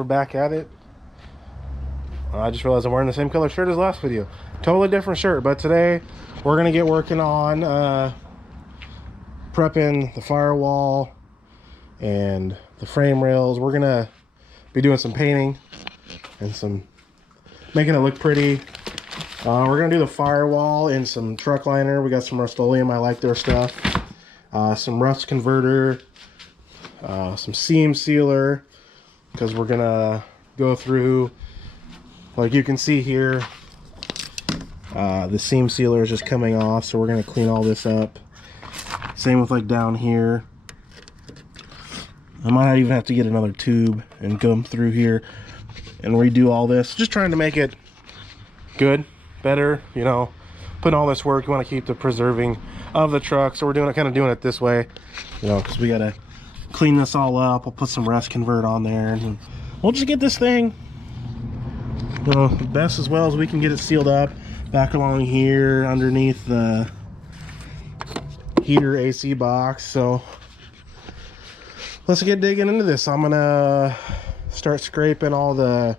We're back at it. I just realized I'm wearing the same color shirt as last video. Totally different shirt, but today we're gonna get working on prepping the firewall and the frame rails. We're gonna be doing some painting and some making it look pretty. We're gonna do the firewall in some truck liner. We got some Rust-Oleum. I like their stuff. Some rust converter, some seam sealer, because we're gonna go through, like you can see here, the seam sealer is just coming off, so we're gonna clean all this up. Same with like down here. I might even have to get another tube and go through here and redo all this. Just trying to make it good, better, you know, putting all this work. You want to keep the preserving of the truck, so we're doing it, kind of doing it this way, you know, because we gotta clean this all up. We'll put some rust convert on there, and we'll just get this thing, you know, the best as well as we can get it sealed up. Back along here underneath the heater AC box. So let's get digging into this. I'm gonna start scraping all the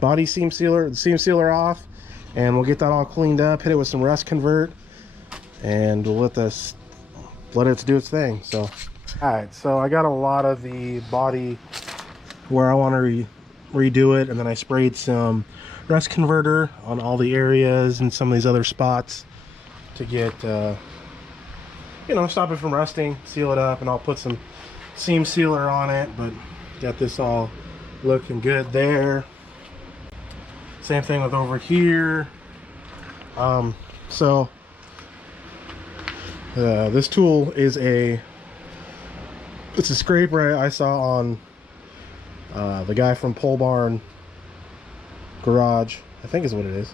body seam sealer off, and we'll get that all cleaned up, hit it with some rust convert, and we'll let it do its thing. So all right, so I got a lot of the body where I want to redo it, and then I sprayed some rust converter on all the areas and some of these other spots to get you know, stop it from rusting, seal it up, and I'll put some seam sealer on it. But got this all looking good there. Same thing with over here. So this tool is it's a scraper I saw on the guy from Pole Barn Garage, I think is what it is.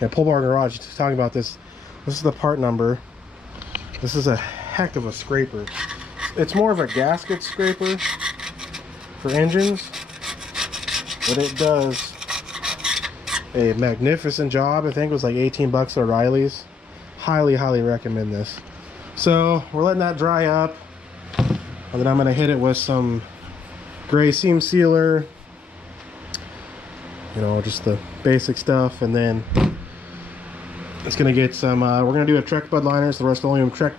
Yeah, Pole Barn Garage. He's talking about this. This is the part number. This is a heck of a scraper. It's more of a gasket scraper for engines, but it does a magnificent job. I think it was like 18 bucks at O'Reilly's. Highly recommend this. So we're letting that dry up, and then I'm going to hit it with some gray seam sealer, you know, just the basic stuff. And then it's going to get some we're going to do a truck bed liner. It's the Rust-Oleum truck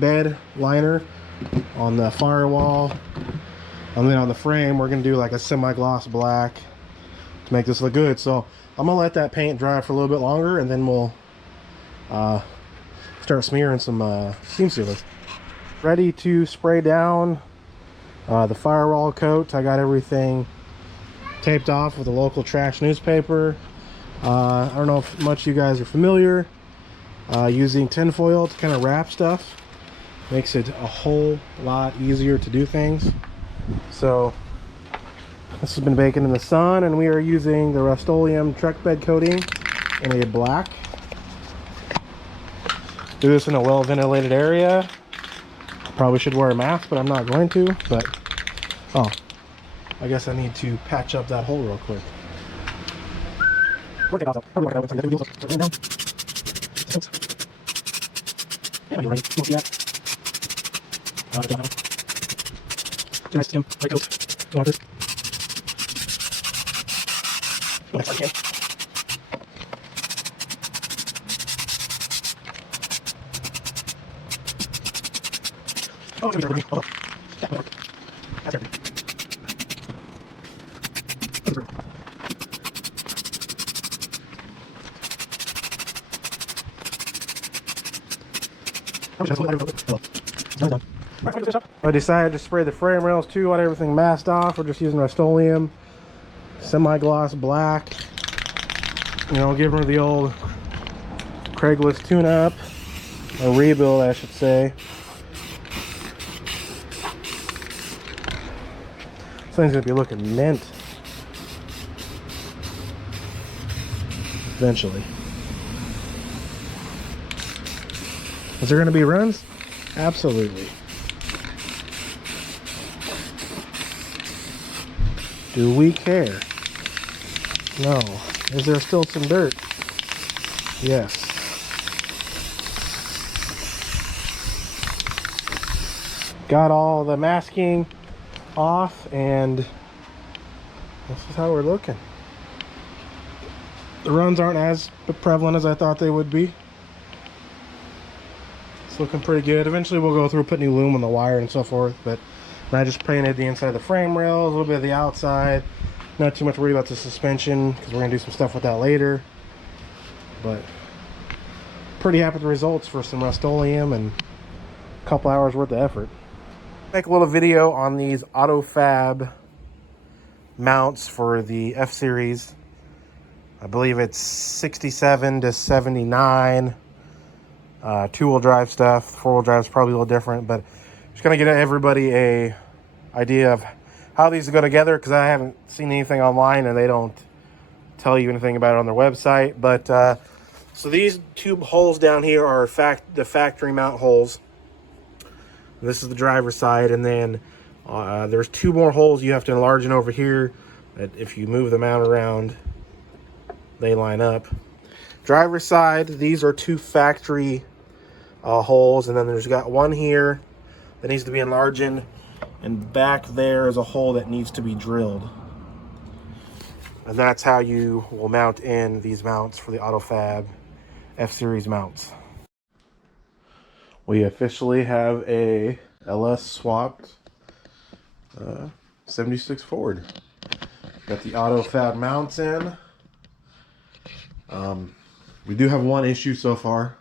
bed liner on the firewall, and then on the frame we're going to do like a semi-gloss black to make this look good. So I'm gonna let that paint dry for a little bit longer, and then we'll start smearing some seam sealer. Ready to spray down the firewall coat. I got everything taped off with a local trash newspaper. I don't know if much you guys are familiar using tinfoil to kind of wrap stuff. Makes it a whole lot easier to do things. So this has been baking in the sun, and we are using the Rust-Oleum truck bed coating in a black. Do this in a well ventilated area. Probably should wear a mask, but I'm not going to. But oh, I guess I need to patch up that hole real quick. I decided to spray the frame rails too. Want everything masked off. We're just using Rust-Oleum semi-gloss black. You know, give her the old Craigslist tune-up, or rebuild, I should say. This thing's gonna be looking mint eventually. Is there gonna be runs? Absolutely. Do we care? No. Is there still some dirt? Yes. got all the masking off, and this is how we're looking. The runs aren't as prevalent as I thought they would be. It's looking pretty good. Eventually we'll go through, put new loom on the wire and so forth, but I just painted the inside of the frame rails, a little bit of the outside. Not too much worried about the suspension because we're gonna do some stuff with that later. But pretty happy with the results for some Rust-Oleum and a couple hours worth of effort. Make a little video on these AutoFab mounts for the F series. I believe it's 67 to 79. Two-wheel drive stuff. Four-wheel drive is probably a little different, but just gonna get everybody a idea of how these go together, because I haven't seen anything online and they don't tell you anything about it on their website. But so these tube holes down here are the factory mount holes. This is the driver's side, and then there's two more holes you have to enlarge in over here that if you move the mount around, they line up. Driver's side, these are two factory holes, and then there's got one here that needs to be enlarging, and back there is a hole that needs to be drilled. And that's how you will mount in these mounts for the AutoFab F-Series mounts. We officially have a LS swapped 76 Ford. Got the AutoFab mounts in. We do have one issue so far.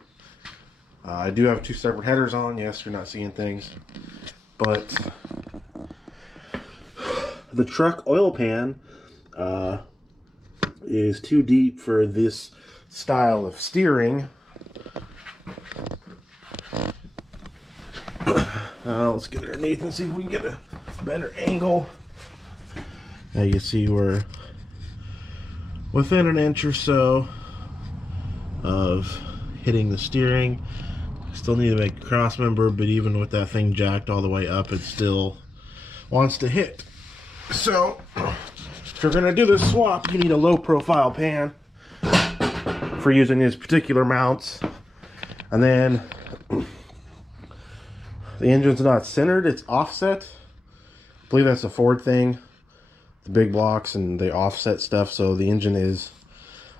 I do have two separate headers on. Yes, you're not seeing things. But the truck oil pan is too deep for this style of steering. Let's get underneath and see if we can get a better angle. Now you see we're within an inch or so of hitting the steering. Still need to make a cross member, but even with that thing jacked all the way up, it still wants to hit. So if you're gonna do this swap, you need a low profile pan for using these particular mounts. And then the engine's not centered, it's offset. I believe that's a Ford thing. The big blocks and they offset stuff, so the engine is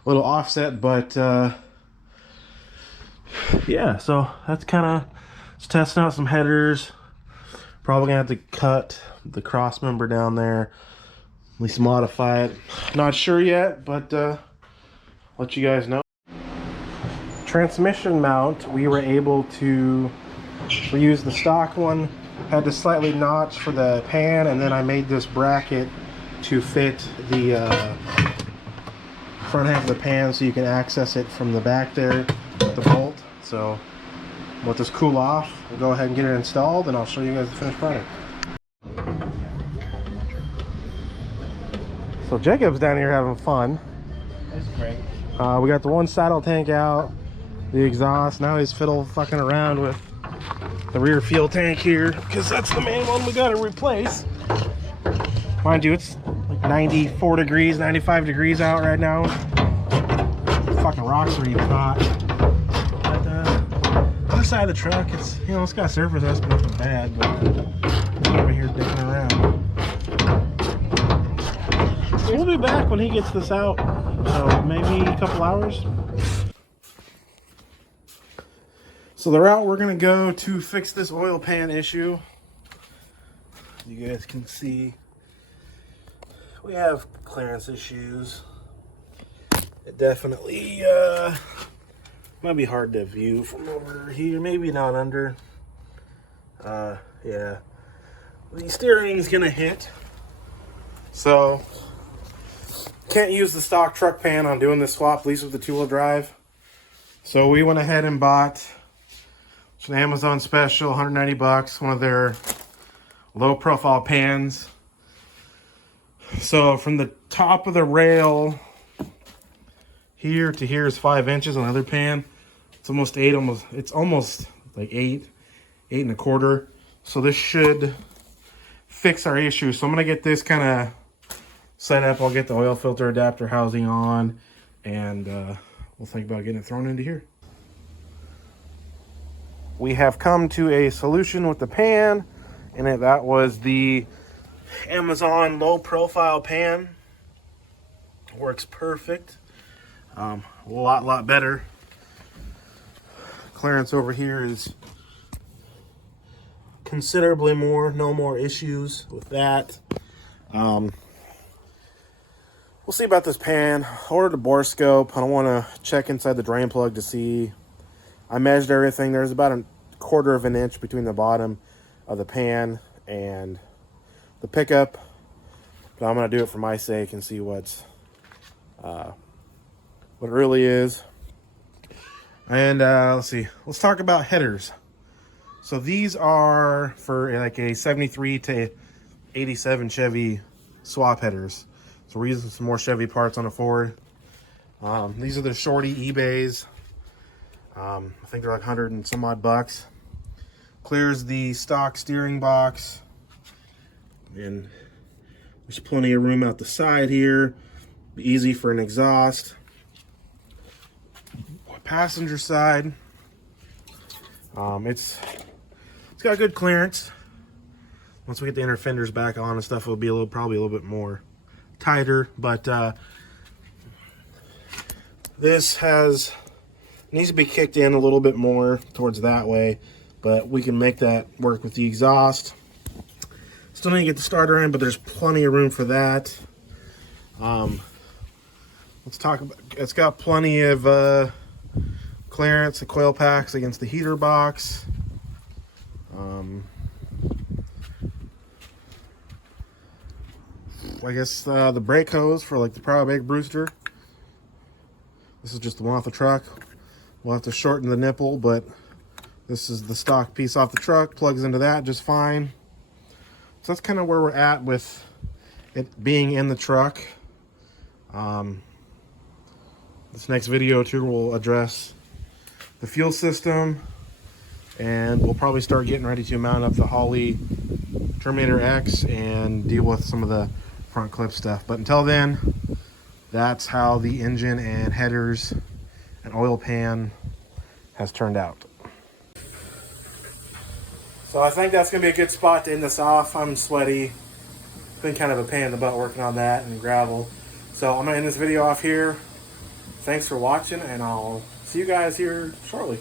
a little offset, but yeah, so that's kind of just testing out some headers. Probably gonna have to cut the cross member down there, at least modify it. Not sure yet, but let you guys know. Transmission mount, we were able to reuse the stock one. Had to slightly notch for the pan, and then I made this bracket to fit the front half of the pan so you can access it from the back there with the bolt. So let this cool off. We'll go ahead and get it installed, and I'll show you guys the finished product. So Jacob's down here having fun. That's great. We got the one saddle tank out, the exhaust. Now he's fiddle fucking around with the rear fuel tank here, because that's the main one we gotta replace. Mind you, it's like 94 degrees, 95 degrees out right now. Fucking rocks are even hot. But other side of the truck, it's, you know, it's got surface dust, but nothing bad. But I'm over here dicking around. We'll be back when he gets this out. So maybe a couple hours. So the route we're gonna go to fix this oil pan issue, you guys can see we have clearance issues. It definitely might be hard to view from over here, maybe not under. Yeah, the steering is gonna hit, so can't use the stock truck pan on doing this swap, at least with the two-wheel drive. So we went ahead and bought an Amazon special, 190 bucks, one of their low profile pans. So from the top of the rail here to here is 5 inches on the other pan. It's almost 8, it's almost like 8 and a quarter. So this should fix our issue. So I'm gonna get this kind of set up. I'll get the oil filter adapter housing on, and we'll think about getting it thrown into here. We have come to a solution with the pan. in it. That was the Amazon low profile pan. Works perfect. A lot better. Clearance over here is considerably more. No more issues with that. We'll see about this pan. I ordered a bore scope. I don't want to check inside the drain plug to see. I measured everything. There's about a 1/4 of an inch between the bottom of the pan and the pickup. But I'm going to do it for my sake and see what it really is. And let's see. Let's talk about headers. So these are for like a 73 to 87 Chevy swap headers. So we're using some more Chevy parts on a Ford. These are the shorty eBays. I think they're like 100 and some odd bucks. Clears the stock steering box. And there's plenty of room out the side here. Be easy for an exhaust. Passenger side. It's got good clearance. Once we get the inner fenders back on and stuff, it'll be probably a little bit more tighter. But this needs to be kicked in a little bit more towards that way, but we can make that work with the exhaust. Still need to get the starter in, but there's plenty of room for that. Let's talk about, it's got plenty of clearance, the coil packs against the heater box. I guess the brake hose for like the Proud Big Brewster. This is just the one off the truck. We'll have to shorten the nipple, but this is the stock piece off the truck. Plugs into that just fine. So that's kind of where we're at with it being in the truck. This next video too will address the fuel system, and we'll probably start getting ready to mount up the Holley Terminator X and deal with some of the front clip stuff. But until then, that's how the engine and headers and oil pan has turned out. So I think that's gonna be a good spot to end this off. I'm sweaty. Been kind of a pain in the butt working on that and gravel. So I'm gonna end this video off here. Thanks for watching, and I'll see you guys here shortly.